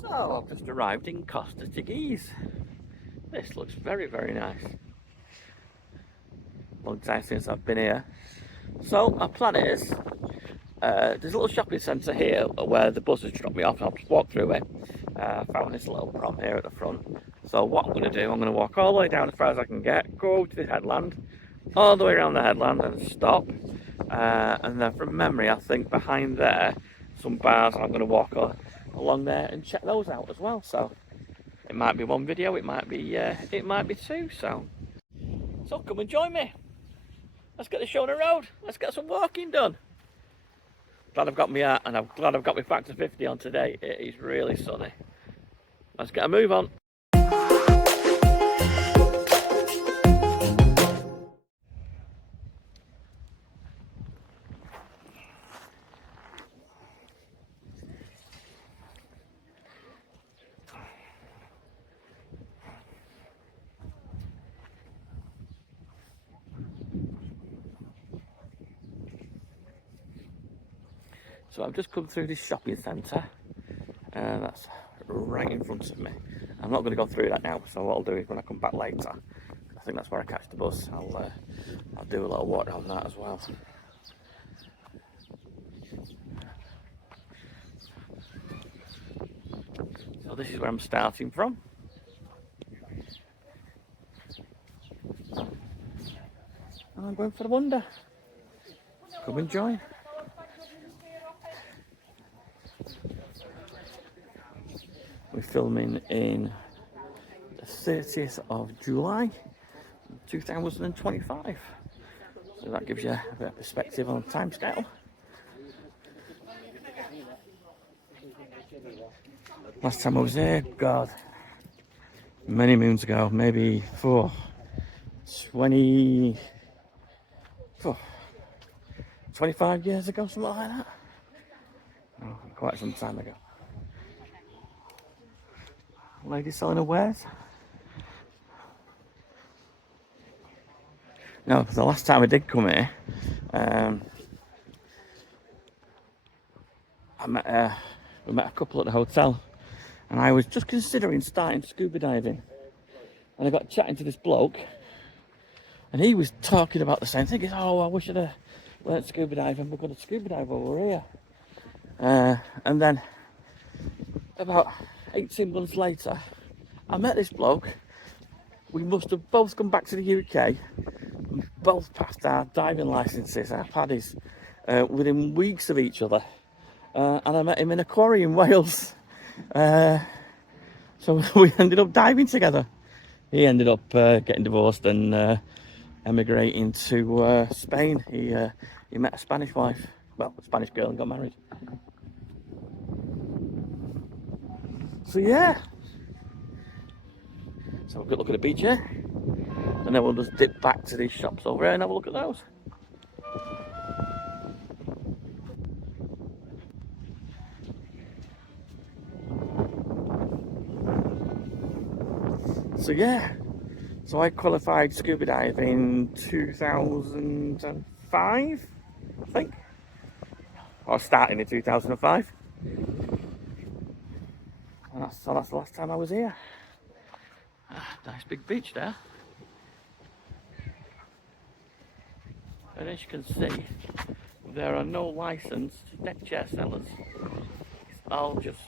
So I've just arrived in Costa Teguise. This looks very, very nice. Long time since I've been here. So my plan is, there's a little shopping centre here where the bus has dropped me off, and I'll just walk through it. Found this little prom here at the front. So what I'm going to do, I'm going to walk all the way down as far as I can get, go to the headland, all the way around the headland and stop. And then from memory, I think behind there, some bars, I'm going to walk along there and check those out as well. So it might be one video, it might be two. So come and join me. Let's get the show on the road. Let's get some walking done. Glad I've got my hat, and I'm glad I've got my factor 50 on today. It is really sunny. Let's get a move on. So I've just come through this shopping centre, and that's right in front of me. I'm not going to go through that now, so what I'll do is when I come back later, I think that's where I catch the bus, I'll do a little walk down that as well. So this is where I'm starting from. And I'm going for the wonder. Come and join. We're filming in the 30th of July 2025. So that gives you a bit of perspective on the time scale. Last time I was here, God, many moons ago, maybe 25 years ago, something like that. Oh, quite some time ago. Lady selling her wares. No, the last time I did come here, we met a couple at the hotel, and I was just considering starting scuba diving, and I got chatting to this bloke, and he was talking about the same thing. He's, oh, I wish I'd have learnt scuba diving. We're going to scuba dive over here. And then about 18 months later, I met this bloke. We must have both come back to the UK. We both passed our diving licences, our paddies, within weeks of each other. And I met him in a quarry in Wales. So we ended up diving together. He ended up getting divorced and emigrating to Spain. He met a Spanish wife, well, a Spanish girl, and got married. So yeah, so have a good look at the beach here, and then we'll just dip back to these shops over here and have a look at those. So yeah, so I qualified scuba diving in 2005, I think, or starting in 2005. So that's the last time I was here. Nice big beach there. And as you can see, there are no licensed deck chair sellers. It's all just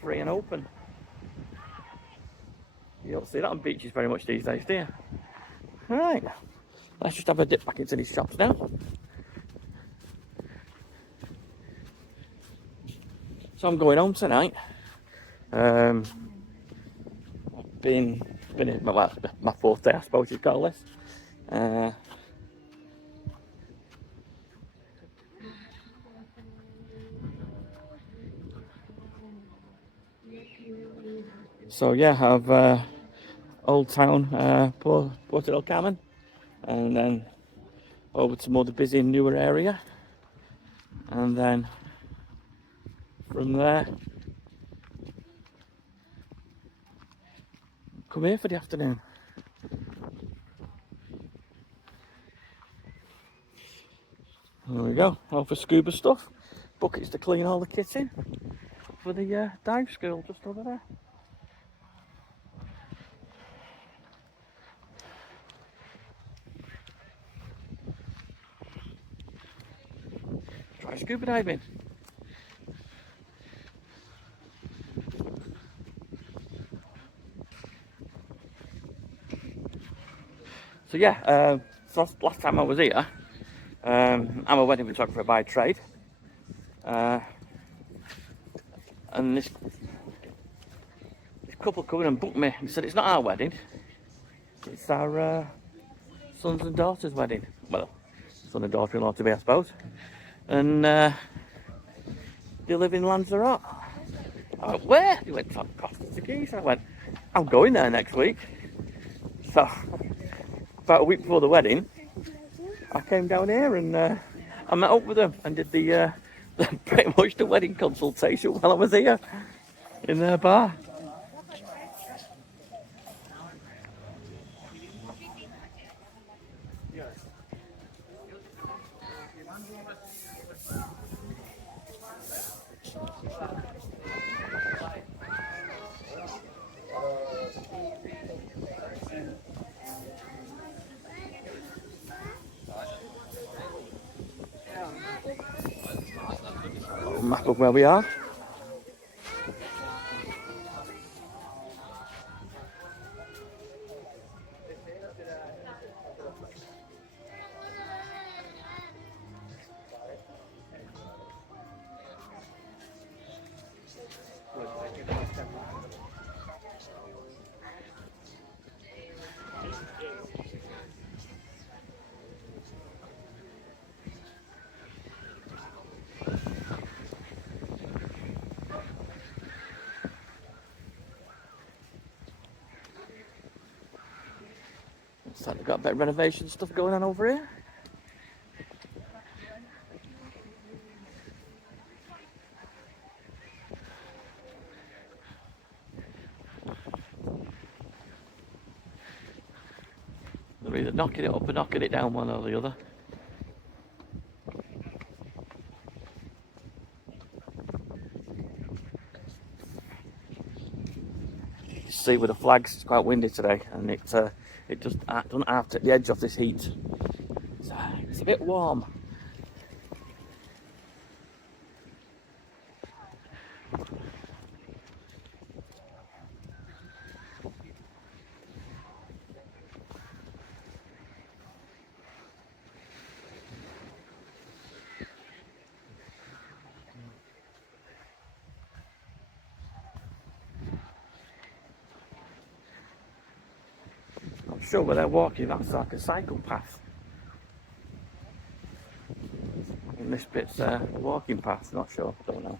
free and open. You don't see that on beaches very much these days, do you? Alright, let's just have a dip back into these shops now. So I'm going home tonight. I've been in, well, my fourth day, I suppose you'd call this. So yeah, I've Old Town, Porto del Carmen, and then over to more the busy newer area, and then from there come here for the afternoon. There we go, all for scuba stuff, buckets to clean all the kit in, for the dive school just over there. Try scuba diving. So yeah, so last time I was here, I'm a wedding photographer by trade, and this couple come in and booked me and said it's not our wedding, it's our sons and daughters' wedding. Well, son and daughter-in-law to be, I suppose. And they live in Lanzarote. I went, where? They went to Costa Teguise. I went, I'm going there next week. So about a week before the wedding, I came down here and I met up with them and did the pretty much the wedding consultation while I was here in their bar. Map of where we are. So they've got a bit of renovation stuff going on over here. They're either knocking it up or knocking it down, one or the other. You see with the flags, it's quite windy today, and it just doesn't have to take the edge off this heat. So it's a bit warm. I'm sure where they're walking, that's like a cycle path. And this bit's a walking path, not sure, don't know.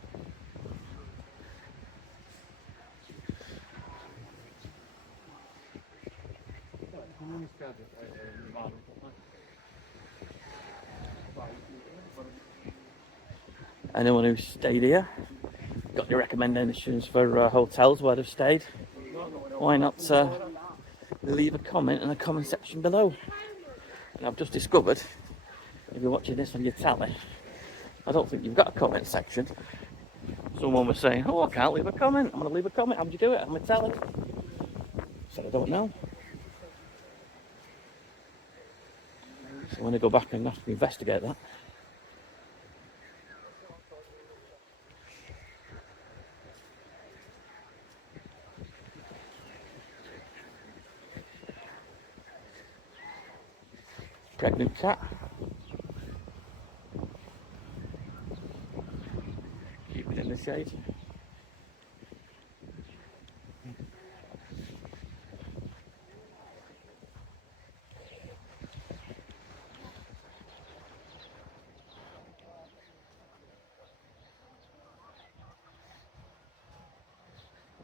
Anyone who's stayed here, got any recommendations for hotels where they've stayed? Why not leave a comment in the comment section below? And I've just discovered, if you're watching this on your telly, I don't think you've got a comment section. Someone was saying, oh, I can't leave a comment. I'm going to leave a comment. How do you do it? I'm going to tell it. I said, I don't know. So when I go back, I'm going to have to investigate that. Pregnant cat. Keep it in the shade.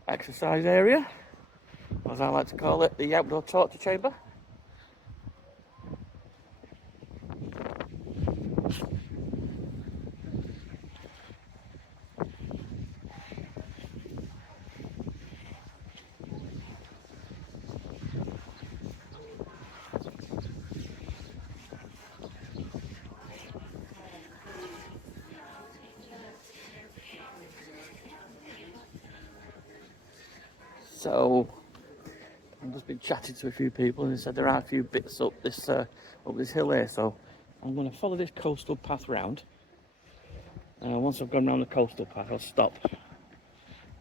Exercise area, as I like to call it, the outdoor torture chamber. So I've just been chatting to a few people, and they said there are a few bits up this hill here. So I'm going to follow this coastal path round. Once I've gone round the coastal path, I'll stop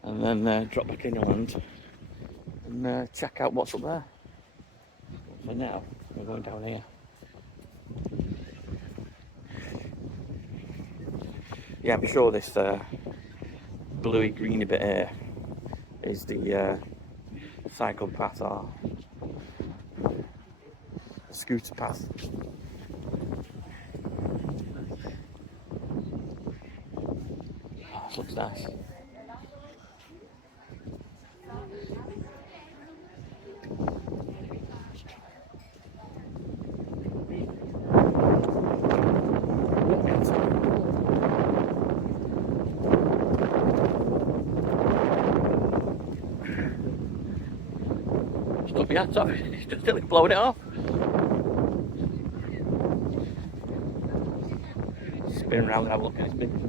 and then drop back inland and check out what's up there. For now, we're going down here. Yeah, I'm sure this bluey greeny bit here is the cycle path or scooter path. Oh, this looks nice. Yeah, sorry, it's just still blowing it off. Spin around and have a look at this picture.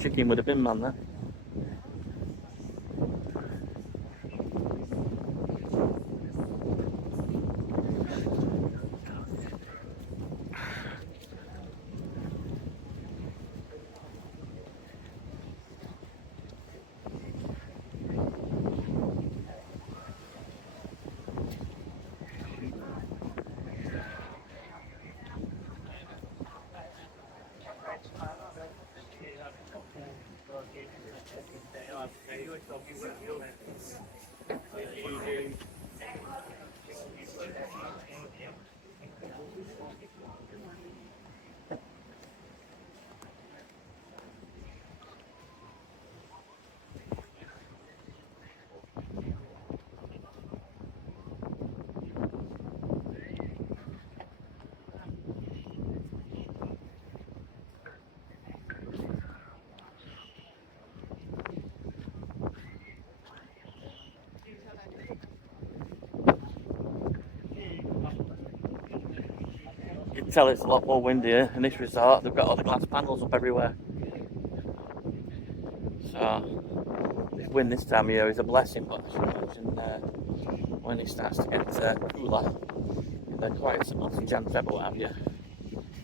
Chicken with a bin man there. You can tell it's a lot more windier in this resort. They've got all the glass panels up everywhere. So this wind this time of year is a blessing, but I should imagine when it starts to get cooler, then quite some months in Jan, Feb, what have you,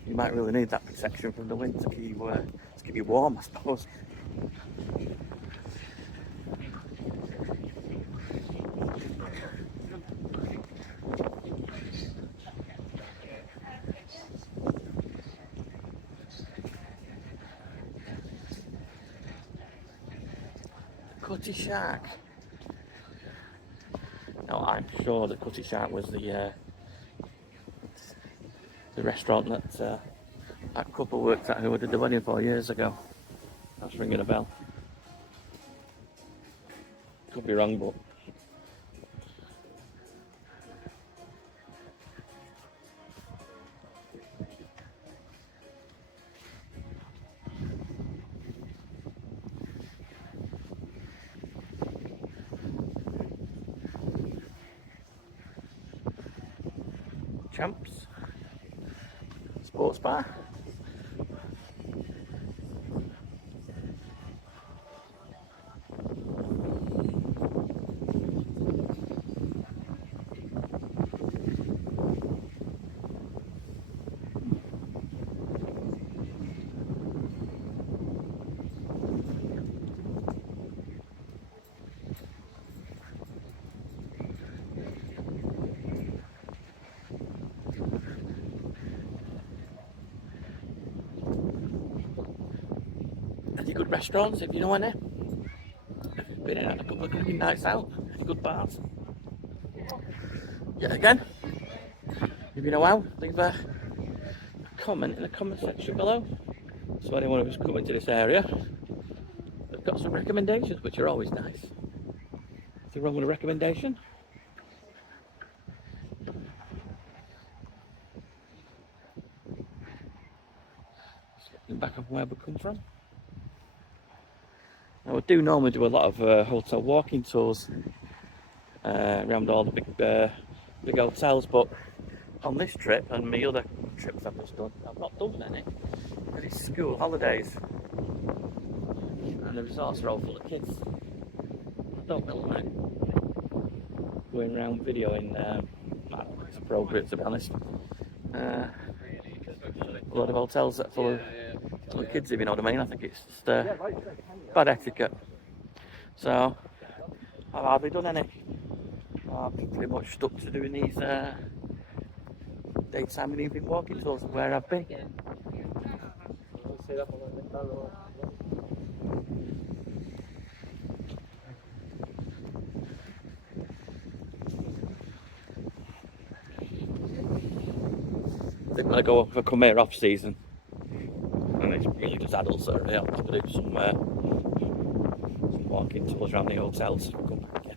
you might really need that protection from the wind to keep you warm, I suppose. Cutty Shark. Now I'm sure that Cutty Shark was the restaurant that that couple worked at who I did the wedding for years ago. That's ringing a bell. Could be wrong, but Champs Sports Bar. any good restaurants if you know any. Been in a couple of cracking nights out, any good bars. Yeah, again, if you know how, leave a comment in the comment section below. So anyone who's coming to this area, they've got some recommendations, which are always nice. Nothing wrong with a recommendation. Just looking back on where we come from. Now, we do normally do a lot of hotel walking tours around all the big hotels, but on this trip and my other trips I've just done, I've not done any because it's school holidays and the resorts are all full of kids. I don't really like going around videoing. I don't think it's appropriate, to be honest. A lot of hotels that are full of kids, if you know what I mean. I think it's just bad etiquette. So I've hardly done any. I've pretty much stuck to doing these daytime and evening walking tours of where I've been. I think when I go for come here off season, and it's really just adults that are here, I'm going to do some walking tours around the hotels. Come back again.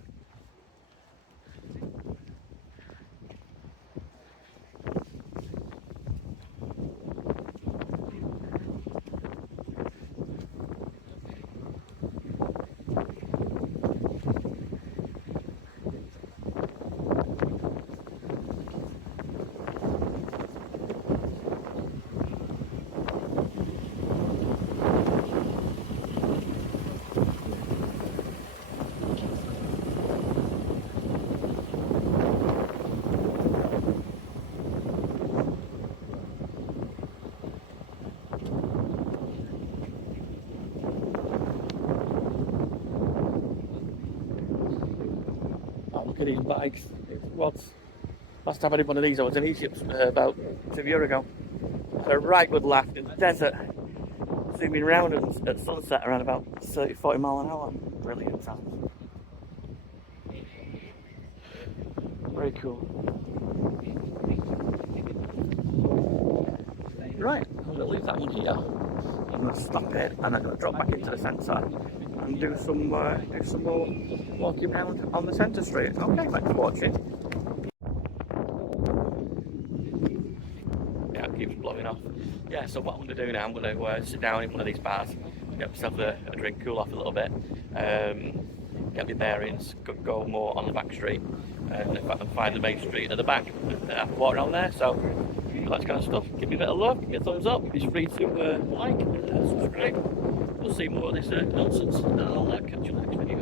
Look at these bikes. Last time I did one of these, I was in Egypt about 2 years ago. I had a right good laugh in the desert, zooming around at sunset around about 30-40 miles an hour. Brilliant sounds. Very cool. Right, I'm going to leave that one here. I'm going to stop it and I'm going to drop back into the centre and do some more walking around on the centre street. Okay, thanks for watching. Yeah, it keeps blowing off. Yeah, so what I'm going to do now, I'm going to sit down in one of these bars, get myself a drink, cool off a little bit, get my bearings, go more on the back street, and if I can find the main street at the back, I can walk around there. So that kind of stuff. Give me a bit of love, give me a thumbs up, it's free to like and subscribe. We'll see more of this nonsense, and I'll catch you next video.